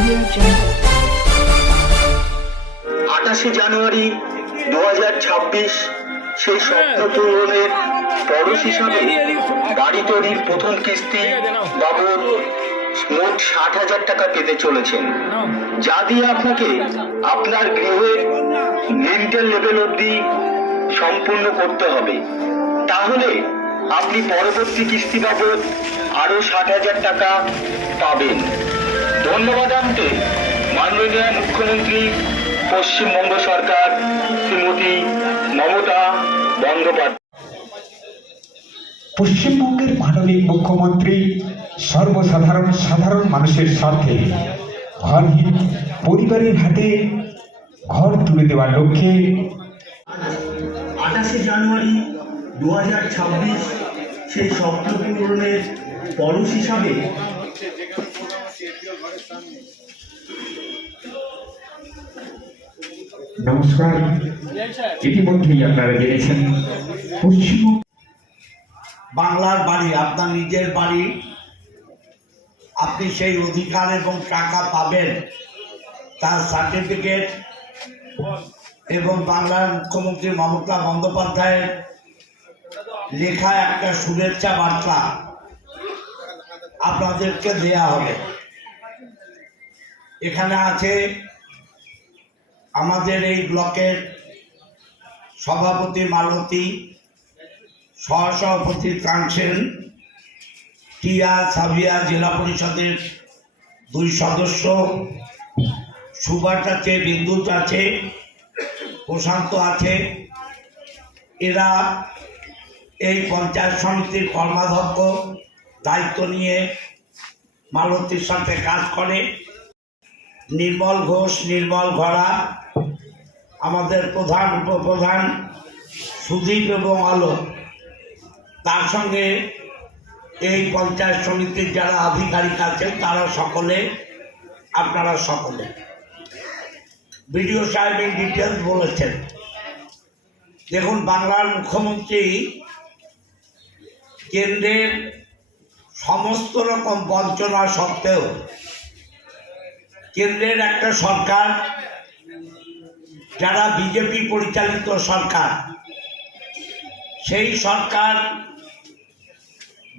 28 জানুয়ারি 2026 সেই স্বপ্ন পূরণের পরশ হিসাবে বাড়ি তৈরির প্রথম কিস্তি বাবদ মোট 60,000 টাকা পেতে চলেছেন, যা দিয়ে আপনাকে আপনার গৃহের লিন্টেল লেভেল অবধি সম্পূর্ণ করতে হবে। তাহলে আপনি পরবর্তী কিস্তি বাবদ আরো 60,000 টাকা পাবেন। ধন্যবাদ জানাতে মাননীয় মুখ্যমন্ত্রী পশ্চিমবঙ্গ সরকার শ্রীমতী মমতা বন্দ্যোপাধ্যায়। পশ্চিমবঙ্গের মাননীয় মুখ্যমন্ত্রী সাধারণ মানুষের স্বার্থে ঘরহীন পরিবারের হাতে ঘর তুলে দেওয়ার লক্ষ্যে 28 জানুয়ারি 2026 সেই স্বপ্ন পূরণের পরশ হিসাবে নমস্কার। ইতিমধ্যেই আপনারা জেনেছেন পশ্চিমবঙ্গ বাংলার বাড়ি আপনার নিজের বাড়ি, আপনি সেই অধিকার এবং টাকা পাবেন তার সার্টিফিকেট এবং বাংলার মুখ্যমন্ত্রী মমতা বন্দ্যোপাধ্যায়ের লেখা একটা শুভেচ্ছা বার্তা আপনাদেরকে দেয়া হবে। এখানে আছে আমাদের এই ব্লকের সভাপতি মালতী, সহসভাপতি কাঞ্চন, টিয়া, সাবিয়া, জেলা পরিষদের 2 সদস্য, সুভাষ আছে, বিদ্যুৎ আছে, প্রশান্ত আছে। এরা এই পঞ্চায়েত সমিতির কর্মাধ্যক্ষ দায়িত্ব নিয়ে মালতীর সাথে কাজ করে। নির্মল ঘোষ, নির্মল ঘরা, আমাদের প্রধান উপপ্রধান সুদীপ এবং আলোক, তার সঙ্গে এই পঞ্চায়েত সমিতির যারা আধিকারিক আছেন তারা সকলে, আপনারা সকলে। বিডিও সাহেব এই ডিটেলস বলেছেন। দেখুন, বাংলার মুখ্যমন্ত্রী কেন্দ্রের সমস্ত রকম বঞ্চনা সত্ত্বেও কেন্দ্রের একটা সরকার, যারা বিজেপি পরিচালিত সরকার, সেই সরকার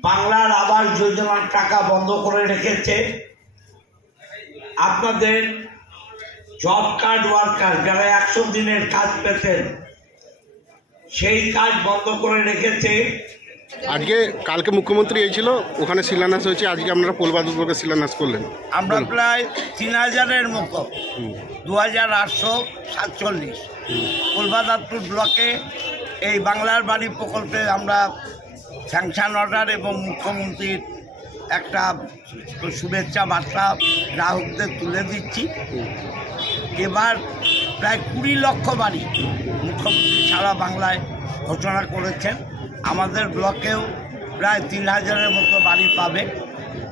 বাংলার আবাস যোজনার টাকা বন্ধ করে রেখেছে। আপনাদের জব কার্ড ওয়ার্কার যারা 100 দিনের কাজ পেতেন, সেই কাজ বন্ধ করে রেখেছে। কালকে মুখ্যমন্ত্রী এই ছিল, ওখানে শিলান্যাস হয়েছে। আজকে আপনারা পোলবাদুরকে শিলান্যাস করলেন। আমরা প্রায় 3000-এর মতো, 2847 কোলবাদারপুর ব্লকে এই বাংলার বাড়ি প্রকল্পে আমরা স্যাংশন অর্ডার এবং মুখ্যমন্ত্রীর একটা শুভেচ্ছা বার্তা গ্রাহকদের তুলে দিচ্ছি। এবার প্রায় 20 লক্ষ বাড়ি মুখ্যমন্ত্রী সারা বাংলায় ঘোষণা করেছেন। আমাদের ব্লকেও প্রায় 3000-এর মতো বাড়ি পাবে।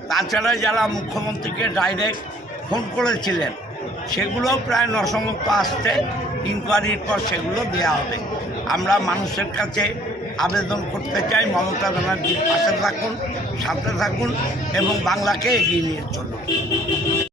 তাছাড়া যারা মুখ্যমন্ত্রীকে ডাইরেক্ট ফোন করেছিলেন, সেগুলোও প্রায় 900 মতো আসছে। ইনকোয়ারির পর সেগুলো দেওয়া হবে। আমরা মানুষের কাছে আবেদন করতে চাই, মমতা ব্যানার্জির পাশে থাকুন, সাথে থাকুন এবং বাংলাকে এগিয়ে নিয়ে চলুন।